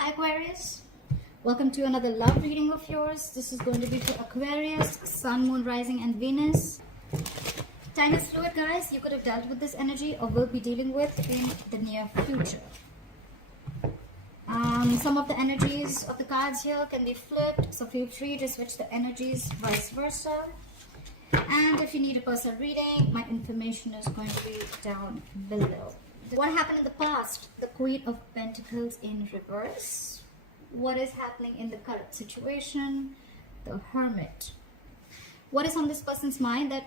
Hi Aquarius, welcome to another love reading of yours. This is going to be for Aquarius, Sun, Moon, Rising and Venus. Time is fluid, guys. You could have dealt with this energy or will be dealing with in the near future. Some of the energies of the cards here can be flipped, so feel free to switch the energies vice versa. And if you need a personal reading, my information is going to be down below. What happened in the past? The Queen of Pentacles in reverse. What is happening in the current situation? The Hermit. What is on this person's mind that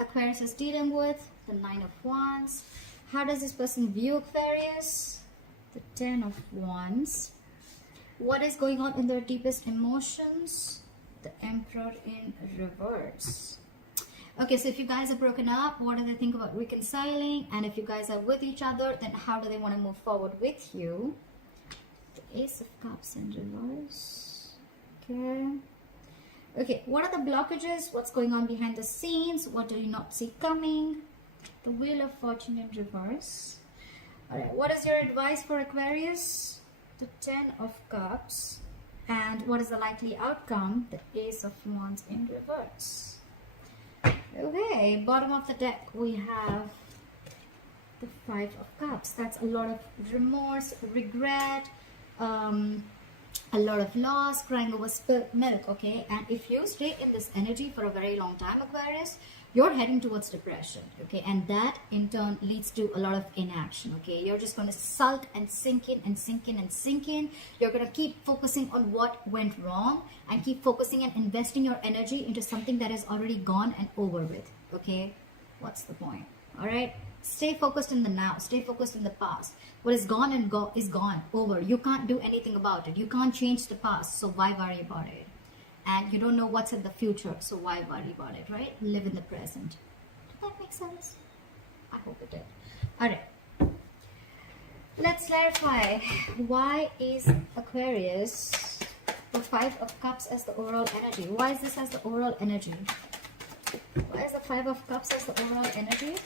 Aquarius is dealing with? The Nine of Wands. How does this person view Aquarius? The Ten of Wands. What is going on in their deepest emotions? The Emperor in reverse. Okay, so if you guys are broken up, what do they think about reconciling? And if you guys are with each other, then how do they want to move forward with you? The Ace of Cups in reverse. Okay, what are the blockages? What's going on behind the scenes? What do you not see coming? The Wheel of Fortune in reverse. Alright, what is your advice for Aquarius? The Ten of Cups. And what is the likely outcome? The Ace of Wands in reverse. Okay, bottom of the deck we have the Five of Cups. That's a lot of remorse, regret, a lot of loss, crying over spilt milk, okay? And if you stay in this energy for a very long time, Aquarius, you're heading towards depression, okay? And that in turn leads to a lot of inaction, okay? You're just going to sulk and sink in and sink in and sink in. You're going to keep focusing on what went wrong and keep focusing and investing your energy into something that is already gone and over with, okay? What's the point? All right? Stay focused in the now. Stay focused in the past. What is gone and is gone, over. You can't do anything about it. You can't change the past, so why worry about it? And you don't know what's in the future, so why worry about it, right? Live in the present. Did that make sense? I hope it did. All right. Let's clarify. Why is Aquarius the Five of Cups as the overall energy? Why is this as the overall energy? Why is the Five of Cups as the overall energy?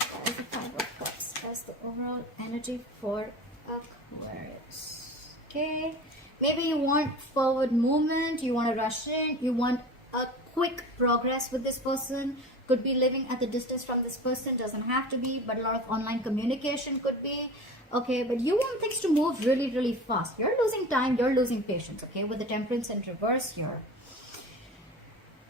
Why is the Five of Cups as the overall energy for Aquarius? Okay. Maybe you want forward movement, you want to rush in, you want a quick progress with this person. Could be living at the distance from this person, doesn't have to be, but a lot of online communication could be. Okay, but you want things to move really, really fast. You're losing time, you're losing patience, okay, with the Temperance in reverse here.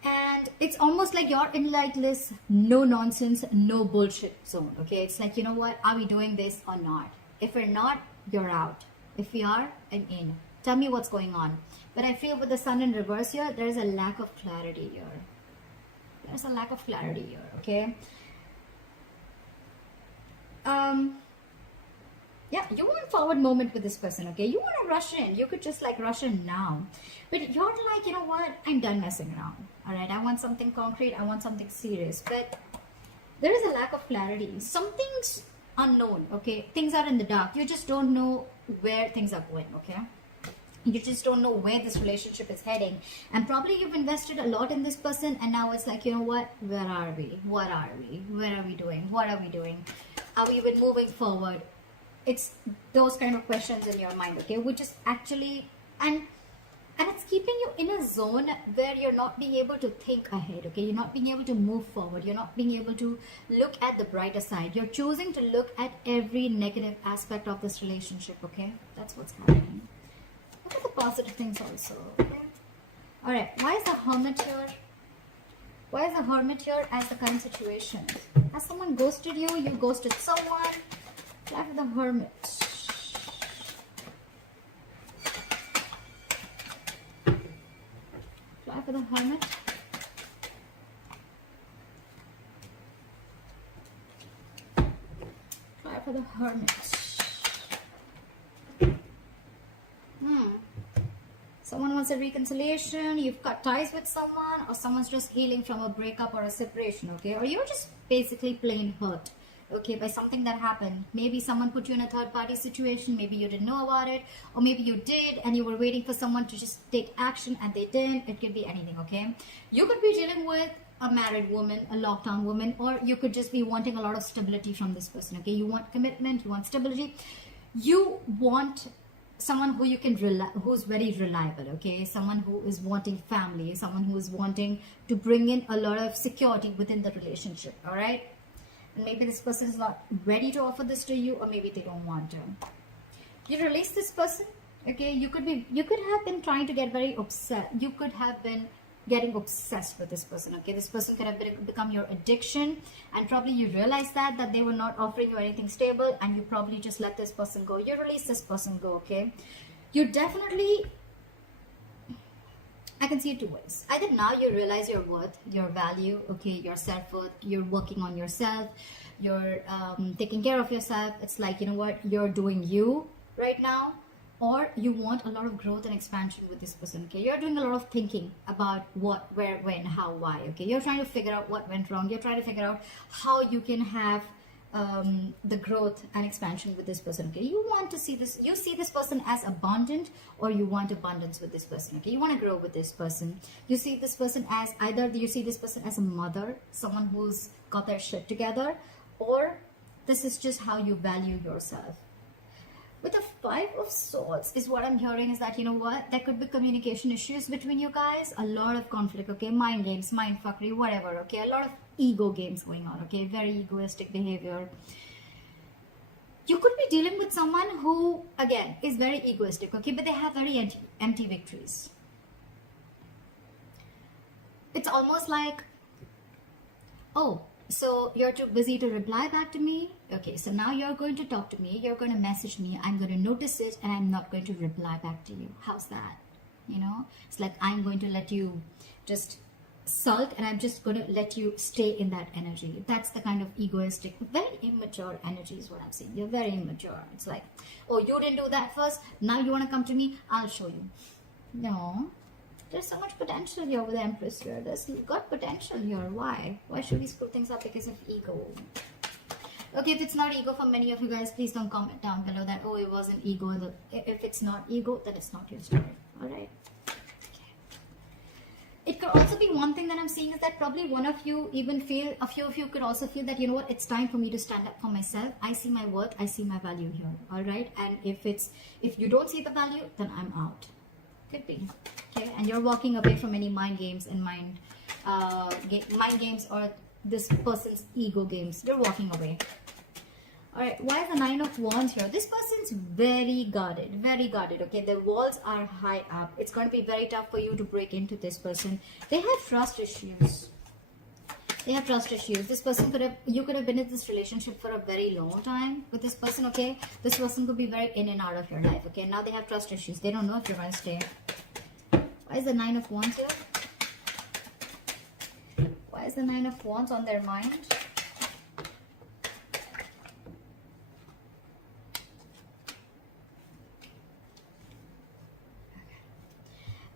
And it's almost like you're in like this no nonsense, no bullshit zone, okay? It's like, you know what, are we doing this or not? If we're not, you're out. If we are, I'm in. Tell me what's going on. But I feel with the Sun in reverse here, there's a lack of clarity here. There's a lack of clarity here, okay? Yeah, you want forward movement with this person, okay? You want to rush in. You could just like rush in now. But you're like, you know what? I'm done messing around. All right, I want something concrete. I want something serious. But there is a lack of clarity. Something's unknown, okay? Things are in the dark. You just don't know where things are going, okay? You just don't know where this relationship is heading. And probably you've invested a lot in this person and now it's like, you know what? Where are we? What are we? Where are we doing? What are we doing? Are we even moving forward? It's those kind of questions in your mind, okay? Which is actually, and it's keeping you in a zone where you're not being able to think ahead, okay? You're not being able to move forward. You're not being able to look at the brighter side. You're choosing to look at every negative aspect of this relationship, okay? That's what's happening. Look at the positive things also, okay? Alright, why is the Hermit here? Why is the Hermit here as the current situation? Has someone ghosted you? You ghosted someone? Fly for the Hermit. Fly for the Hermit. Fly for the Hermit. Someone wants a reconciliation, you've cut ties with someone, or someone's just healing from a breakup or a separation, okay? Or you're just basically plain hurt, okay, by something that happened. Maybe someone put you in a third-party situation, maybe you didn't know about it, or maybe you did and you were waiting for someone to just take action and they didn't. It could be anything, okay? You could be dealing with a married woman, a lockdown woman, or you could just be wanting a lot of stability from this person. Okay, you want commitment, you want stability, you want someone who you can who's very reliable. Okay, someone who is wanting family, someone who is wanting to bring in a lot of security within the relationship. All right, and maybe this person is not ready to offer this to you, or maybe they don't want to. You release this person. Okay, you could have been trying to get very upset. You could have been getting obsessed with this person. Okay, this person could have become your addiction, and probably you realize that they were not offering you anything stable, and you probably just let this person go. You release this person go. Okay, you definitely, I can see it two ways. Either now you realize your worth, your value, okay, your self-worth, you're working on yourself, you're taking care of yourself. It's like, you know what, you're doing you right now. Or you want a lot of growth and expansion with this person. Okay, you're doing a lot of thinking about what, where, when, how, why. Okay, you're trying to figure out what went wrong. You're trying to figure out how you can have the growth and expansion with this person. Okay, you want to see this, you see this person as abundant, or you want abundance with this person. Okay, you want to grow with this person. You see this person as, either you see this person as a mother, someone who's got their shit together, or this is just how you value yourself. With the Five of Swords is what I'm hearing is that, you know what, there could be communication issues between you guys, a lot of conflict. Okay, mind games, mind fuckery, whatever. Okay, a lot of ego games going on. Okay, very egoistic behavior. You could be dealing with someone who, again, is very egoistic. Okay, but they have very empty victories. It's almost like, oh, so you're too busy to reply back to me? Okay, so now you're going to talk to me, you're going to message me, I'm going to notice it, and I'm not going to reply back to you. How's that? You know, it's like I'm going to let you just sulk, and I'm just going to let you stay in that energy. That's the kind of egoistic, very immature energy is what I'm saying. You're very immature. It's like, oh, you didn't do that first, now you want to come to me, I'll show you. No. There's so much potential here with the Empress here. There's got potential here. Why? Why should we screw things up because of ego? Okay, if it's not ego for many of you guys, please don't comment down below that, oh, it wasn't ego. If it's not ego, then it's not your story. Alright? Okay. It could also be one thing that I'm seeing is that probably one of you even feel, a few of you could also feel that, you know what, it's time for me to stand up for myself. I see my worth. I see my value here. Alright? And if you don't see the value, then I'm out. Could be. Okay, and you're walking away from any mind games and mind games or this person's ego games. You're walking away. Alright, why is the Nine of Wands here? This person's very guarded, okay? Their walls are high up. It's going to be very tough for you to break into this person. They have trust issues. They have trust issues. This person you could have been in this relationship for a very long time with this person, okay? This person could be very in and out of your life, okay? Now they have trust issues. They don't know if you're going to stay. Why is the Nine of Wands here? Why is the Nine of Wands on their mind?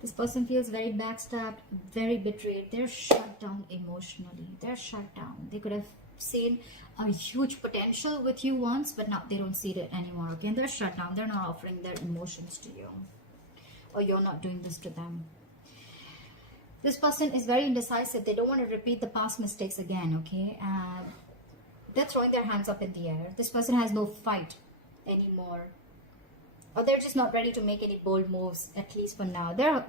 This person feels very backstabbed, very betrayed. They're shut down emotionally. They're shut down. They could have seen a huge potential with you once, but now they don't see it anymore, okay? And they're shut down. They're not offering their emotions to you. Or you're not doing this to them. This person is very indecisive. They don't want to repeat the past mistakes again, okay? They're throwing their hands up in the air. This person has no fight anymore. Or they're just not ready to make any bold moves, at least for now. They're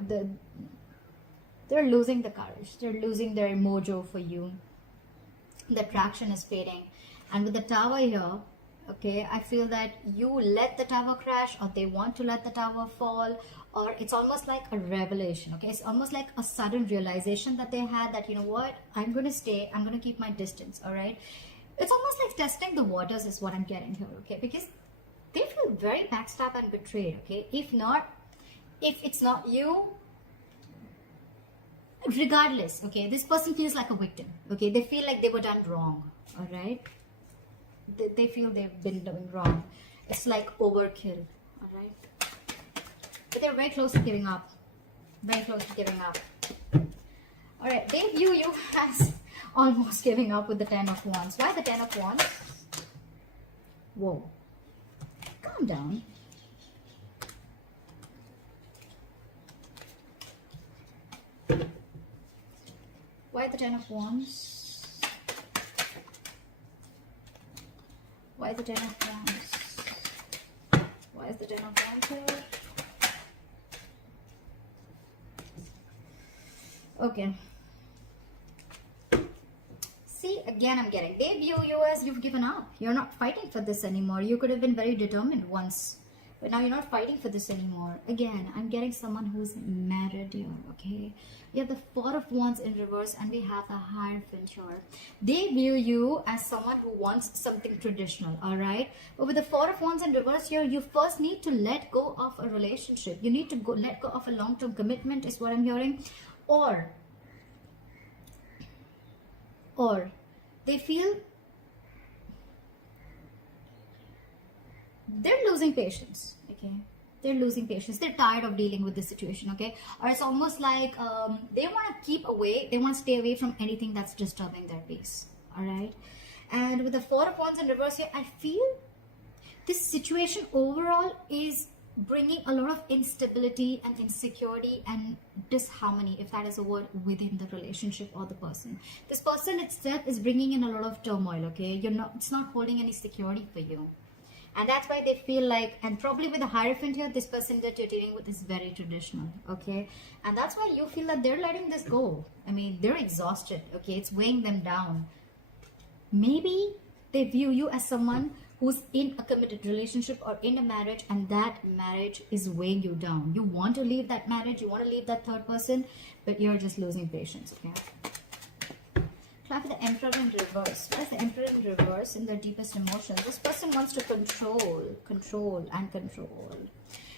losing the courage. They're losing their mojo for you. The attraction is fading. And with the Tower here, okay, I feel that you let the tower crash, or they want to let the tower fall, or it's almost like a revelation, okay? It's almost like a sudden realization that they had that, you know what, I'm going to stay, I'm going to keep my distance, all right? It's almost like testing the waters is what I'm getting here, okay? Because they feel very backstabbed and betrayed, okay? If it's not you, regardless, okay, this person feels like a victim, okay? They feel like they were done wrong, all right? They feel they've been doing wrong. It's like overkill, all right? But they're very close to giving up. Very close to giving up. All right, they view you as almost giving up with the Ten of Wands. Why the Ten of Wands? Whoa. Calm down. Why Why the Ten of Wands? Why the Ten of Wands? Why is the Ten of Wands here? Okay. See, again I'm getting, they view you as you've given up. You're not fighting for this anymore. You could have been very determined once, but now you're not fighting for this anymore. Again, I'm getting someone who's married here, okay? We have the Four of Wands in reverse and we have the Hierophant here. They view you as someone who wants something traditional, all right? But with the Four of Wands in reverse here, you first need to let go of a relationship. You need to let go of a long-term commitment is what I'm hearing. Or they feel they're losing patience, okay? They're losing patience. They're tired of dealing with this situation, okay? Or it's almost like they want to keep away. They want to stay away from anything that's disturbing their peace, all right? And with the Four of Wands in reverse here, I feel this situation overall is bringing a lot of instability and insecurity and disharmony, if that is a word, within the relationship or the person. This person itself is bringing in a lot of turmoil, okay? It's not holding any security for you. And that's why they feel like, and probably with the Hierophant here, this person that you're dealing with is very traditional, okay? And that's why you feel that they're letting this go. I mean, they're exhausted, okay? It's weighing them down. Maybe they view you as someone who's in a committed relationship or in a marriage, and that marriage is weighing you down. You want to leave that marriage, you want to leave that third person, but you're just losing patience, okay? Clap for the Emperor in reverse. What is the Emperor in reverse in their deepest emotions? This person wants to control.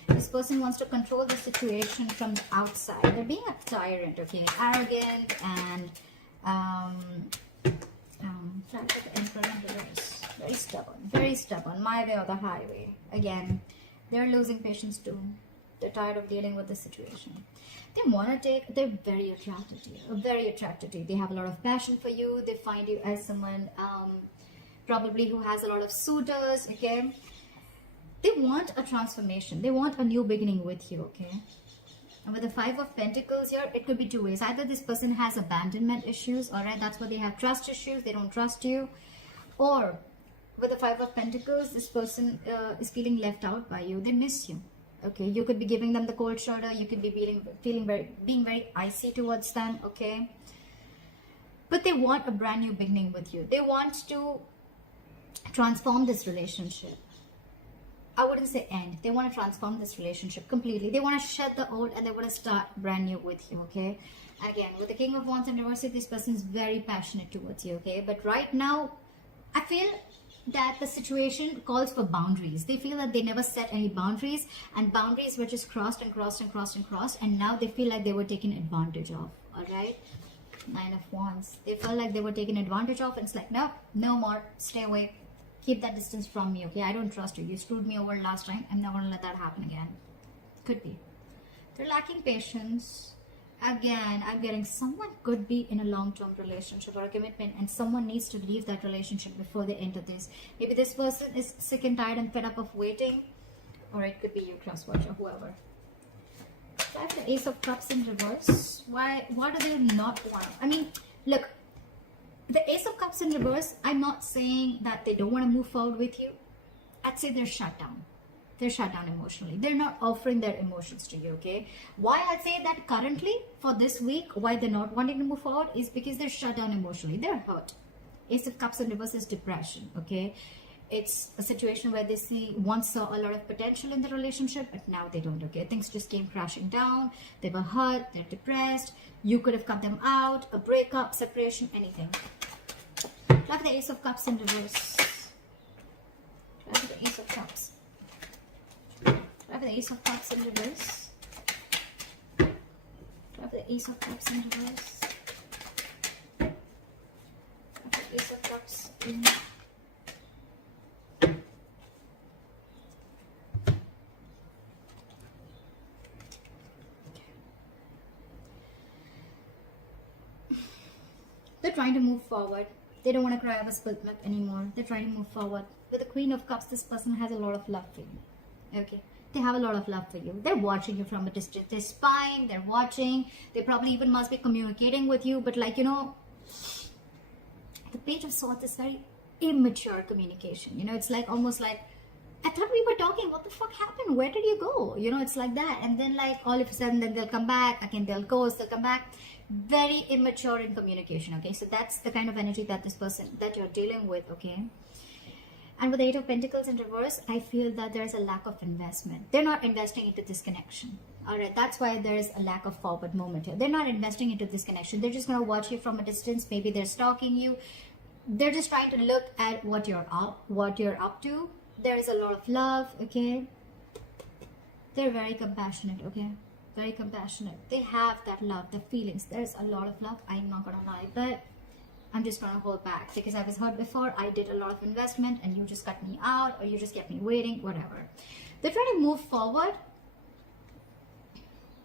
This person wants to control the situation from the outside. They're being a tyrant, okay? Arrogant and clap for the Emperor in reverse. Very stubborn, my way or the highway. Again, they're losing patience too. They're tired of dealing with the situation. They're very attracted to you. They have a lot of passion for you. They find you as someone probably who has a lot of suitors, okay? They want a transformation. They want a new beginning with you, okay? And with the Five of Pentacles here, it could be two ways. Either this person has abandonment issues, all right? That's why they have trust issues. They don't trust you. Or with the Five of Pentacles, this person is feeling left out by you. They miss you, okay? You could be giving them the cold shoulder. You could be being very icy towards them, okay? But they want a brand new beginning with you. They want to transform this relationship. I wouldn't say end. They want to transform this relationship completely. They want to shed the old and they want to start brand new with you, okay? Again, with the King of Wands in reverse, this person is very passionate towards you, okay? But right now, I feel that the situation calls for boundaries. They feel that they never set any boundaries, and boundaries were just crossed, and now they feel like they were taken advantage of, all right? Nine of Wands. They felt like they were taken advantage of, and it's like, no more, stay away. Keep that distance from me, okay? I don't trust you. You screwed me over last time. I'm not going to let that happen again. Could be. They're lacking patience. Again, I'm getting someone could be in a long-term relationship or a commitment, and someone needs to leave that relationship before they enter this. Maybe this person is sick and tired and fed up of waiting, or it could be your crosswatch or whoever. I have the Ace of Cups in reverse. Why do they not want? I mean, look, the Ace of Cups in reverse, I'm not saying that they don't want to move forward with you. I'd say they're shut down. They're shut down emotionally. They're not offering their emotions to you, okay? Why I say that currently, for this week, why they're not wanting to move forward is because they're shut down emotionally. They're hurt. Ace of Cups in reverse is depression, okay? It's a situation where they once saw a lot of potential in the relationship, but now they don't, okay? Things just came crashing down. They were hurt. They're depressed. You could have cut them out. A breakup, separation, anything. Like the Ace of Cups in reverse. Like the Ace of Cups. Like the Ace of Cups in reverse. Like the Ace of Cups in reverse. Like the Ace of Cups in They're trying to move forward. They don't want to cry over spilled milk anymore. They're trying to move forward. With the Queen of Cups, this person has a lot of love for you. Okay, they have a lot of love for you. They're watching you from a distance. They're spying, they're watching. They probably even must be communicating with you. But like, you know, the Page of Swords is very immature communication. You know, it's like almost like, I thought we were talking. What the fuck happened? Where did you go? You know, it's like that. And then like all of a sudden, then they'll come back. Again, they'll ghost. They'll come back. Very immature in communication. Okay, so that's the kind of energy that this person that you're dealing with. Okay. And with the Eight of Pentacles in reverse, I feel that there's a lack of investment. They're not investing into this connection. All right, that's why there's a lack of forward movement here. They're not investing into this connection. They're just going to watch you from a distance. Maybe they're stalking you. They're just trying to look at what you're up to. There is a lot of love, okay? They're very compassionate, okay? Very compassionate. They have that love, the feelings. There's a lot of love. I'm not going to lie, but I'm just going to hold back because I was hurt before. I did a lot of investment and you just cut me out or you just kept me waiting, whatever. They're trying to move forward.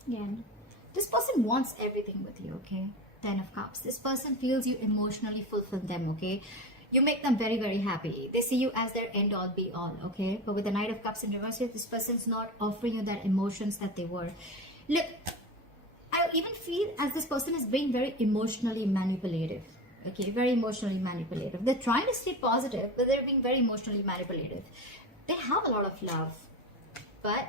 Again, this person wants everything with you, okay? 10 of Cups. This person feels you emotionally fulfill them, okay? You make them very, very happy. They see you as their end all be all, okay? But with the Knight of Cups in reverse here, this person's not offering you that emotions that they were. Look, I even feel as this person is being very emotionally manipulative. Okay, very emotionally manipulative. They're trying to stay positive, but they're being very emotionally manipulative. They have a lot of love, but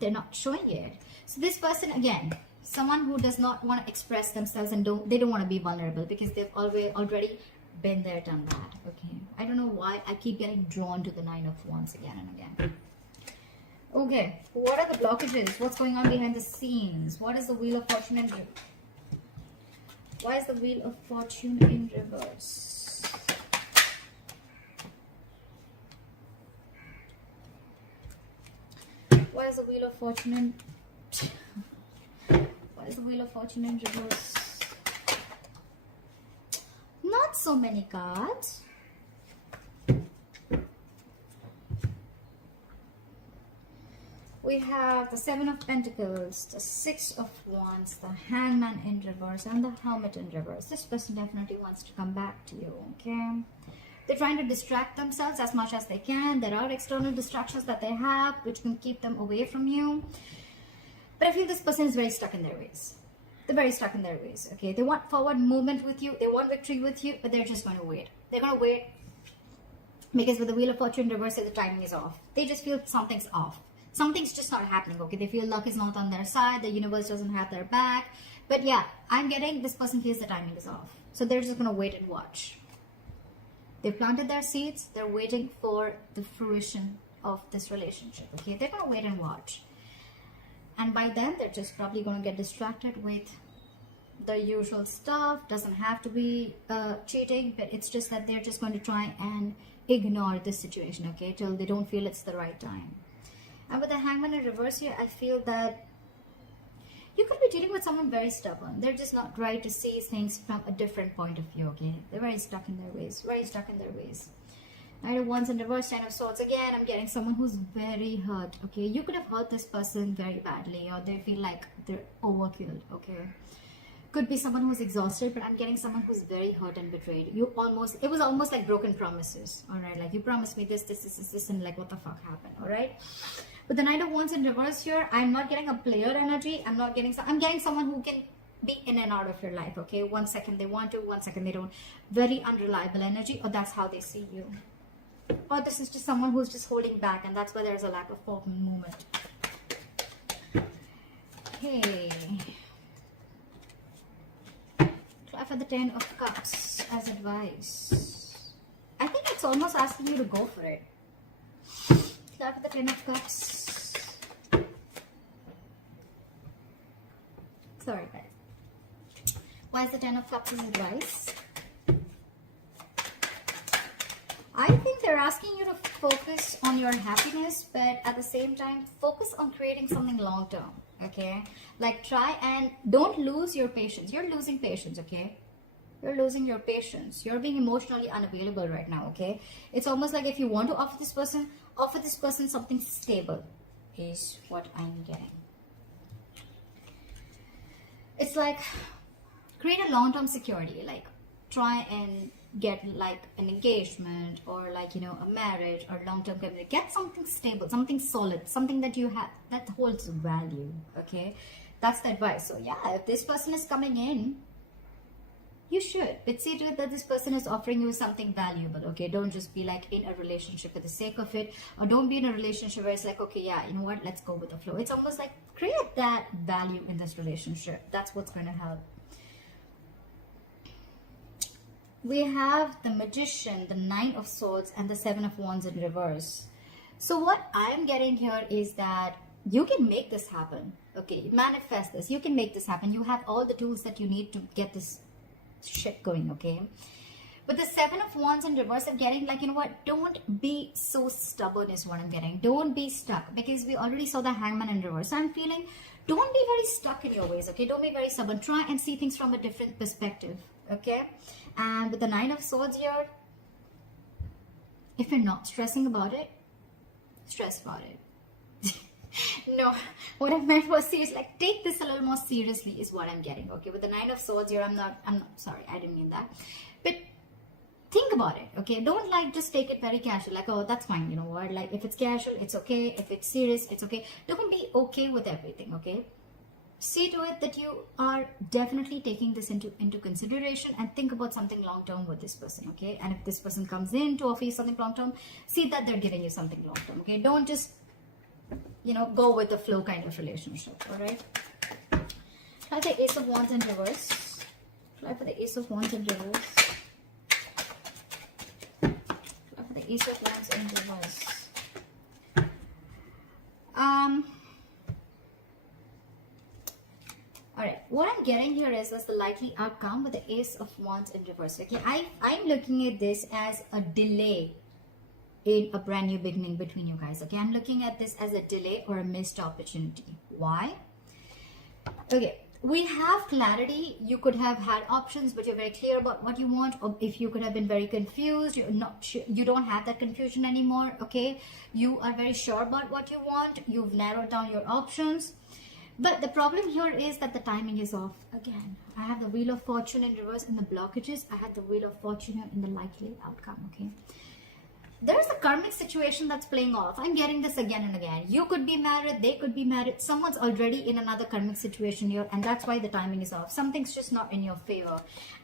they're not showing it. So this person, again, someone who does not want to express themselves and they don't want to be vulnerable because they've already been there, done that. Okay, I don't know why I keep getting drawn to the Nine of Wands again and again. Okay, what are the blockages? What's going on behind the scenes? What is the Wheel of Fortune in reverse? Why is the Wheel of Fortune in reverse? Why is the Wheel of Fortune in... Why is the Wheel of Fortune in reverse? Not so many cards. We have the Seven of Pentacles, the Six of Wands, the Hangman in reverse, and the Hermit in reverse. This person definitely wants to come back to you, okay? They're trying to distract themselves as much as they can. There are external distractions that they have which can keep them away from you. But I feel this person is very stuck in their ways. They're very stuck in their ways, okay? They want forward movement with you. They want victory with you, but they're just going to wait. They're going to wait because with the Wheel of Fortune in reverse, the timing is off. They just feel something's off. Something's just not happening, okay? They feel luck is not on their side. The universe doesn't have their back. But yeah, I'm getting this person feels the timing is off. So they're just going to wait and watch. They've planted their seeds. They're waiting for the fruition of this relationship, okay? They're going to wait and watch. And by then, they're just probably going to get distracted with the usual stuff. Doesn't have to be cheating, but it's just that they're just going to try and ignore this situation, okay? Till they don't feel it's the right time. And with the Hangman in reverse here, I feel that you could be dealing with someone very stubborn. They're just not ready to see things from a different point of view, okay? They're very stuck in their ways, very stuck in their ways. Knight of Wands in reverse, Ten of Swords. Again, I'm getting someone who's very hurt, okay? You could have hurt this person very badly, or they feel like they're overkilled, okay? Could be someone who's exhausted, but I'm getting someone who's very hurt and betrayed. It was almost like broken promises, all right? Like, you promised me this, and like, what the fuck happened, all right? With the Knight of Wands in reverse here, I'm not getting a player energy. I'm getting someone who can be in and out of your life, okay? 1 second they want to, 1 second they don't. Very unreliable energy, or that's how they see you. Or this is just someone who's just holding back, and that's why there's a lack of forward movement. Okay. Try for the Ten of Cups as advice. I think it's almost asking you to go for it. Try for the Ten of Cups. Sorry, guys. Why is the Ten of Cups as advice? I think they're asking you to focus on your happiness, but at the same time, focus on creating something long term, okay? Like, try and don't lose your patience. You're losing patience, okay? You're losing your patience. You're being emotionally unavailable right now, okay? It's almost like if you want to offer this person something stable, is what I'm getting. It's like, create a long-term security. Like, try and get like an engagement or like, you know, a marriage or long-term commitment. Get something stable, something solid, something that you have that holds value. Okay, that's the advice. So yeah, if this person is coming in, you should, but see to it that this person is offering you something valuable. Okay, don't just be like in a relationship for the sake of it, or don't be in a relationship where it's like, okay, yeah, you know what, let's go with the flow. It's almost like create that value in this relationship. That's what's going to help. We have the Magician, the Nine of Swords, and the Seven of Wands in reverse. So what I'm getting here is that you can make this happen. Okay, manifest this. You can make this happen. You have all the tools that you need to get this shit going. Okay, but the Seven of Wands in reverse, I'm getting like, you know what, don't be so stubborn is what I'm getting. Don't be stuck, because we already saw the Hangman in reverse. So I'm feeling, don't be very stuck in your ways. Okay, don't be very stubborn. Try and see things from a different perspective. Okay, and with the Nine of Swords here, if you're not stressing about it, stress about it. No, what I meant was serious, like take this a little more seriously is what I'm getting. Okay, with the Nine of Swords here, I'm not sorry, I didn't mean that, but think about it. Okay, don't like just take it very casual, like, oh, that's fine, you know what, like if it's casual, it's okay. If it's serious, it's okay. Don't be okay with everything. Okay, see to it that you are definitely taking this into consideration, and think about something long term with this person. Okay, and if this person comes in to offer you something long term, see that they're giving you something long term. Okay, don't just, you know, go with the flow kind of relationship. All right, try the Ace of Wands in reverse. Try for the Ace of Wands in reverse. Try for the Ace of Wands in reverse. Alright, what I'm getting here is the likely outcome with the Ace of Wands in reverse. Okay, I'm looking at this as a delay in a brand new beginning between you guys. Okay, I'm looking at this as a delay or a missed opportunity. Why? Okay, we have clarity. You could have had options, but you're very clear about what you want. Or if you could have been very confused, you're not sure, you don't have that confusion anymore. Okay, you are very sure about what you want. You've narrowed down your options. But the problem here is that the timing is off. Again, I have the Wheel of Fortune in reverse in the blockages. I have the Wheel of Fortune here in the likely outcome. Okay, there's a karmic situation that's playing off. I'm getting this again and again. You could be married, they could be married. Someone's already in another karmic situation here, and that's why the timing is off. Something's just not in your favor.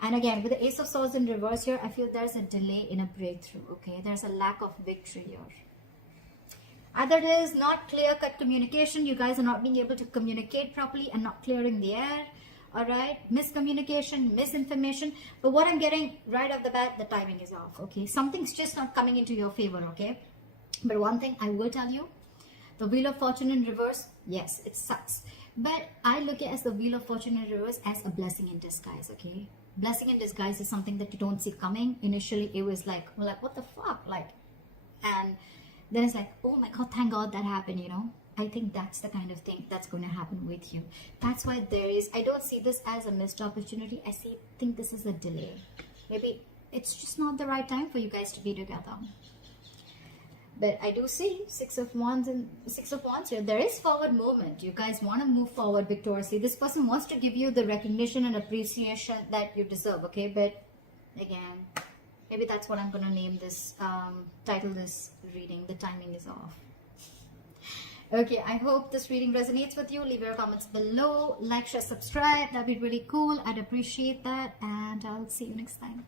And again, with the Ace of Swords in reverse here, I feel there's a delay in a breakthrough. Okay, there's a lack of victory here. Either it is not clear-cut communication. You guys are not being able to communicate properly and not clearing the air. All right, miscommunication, misinformation. But what I'm getting right off the bat, the timing is off. Okay, something's just not coming into your favor. Okay, but one thing I will tell you, the Wheel of Fortune in reverse, yes, it sucks, but I look at it as the Wheel of Fortune in reverse as a blessing in disguise. Okay, blessing in disguise is something that you don't see coming. Initially it was like what the fuck, like, and then it's like, oh my god, thank god that happened, you know. I think that's the kind of thing that's going to happen with you. That's why I don't see this as a missed opportunity. Think this is a delay. Maybe it's just not the right time for you guys to be together. But I do see Six of Wands here. There is forward movement. You guys want to move forward victoriously. This person wants to give you the recognition and appreciation that you deserve. Okay, but again, maybe that's what I'm going to name this, title this reading. The timing is off. Okay, I hope this reading resonates with you. Leave your comments below. Like, share, subscribe. That'd be really cool. I'd appreciate that. And I'll see you next time.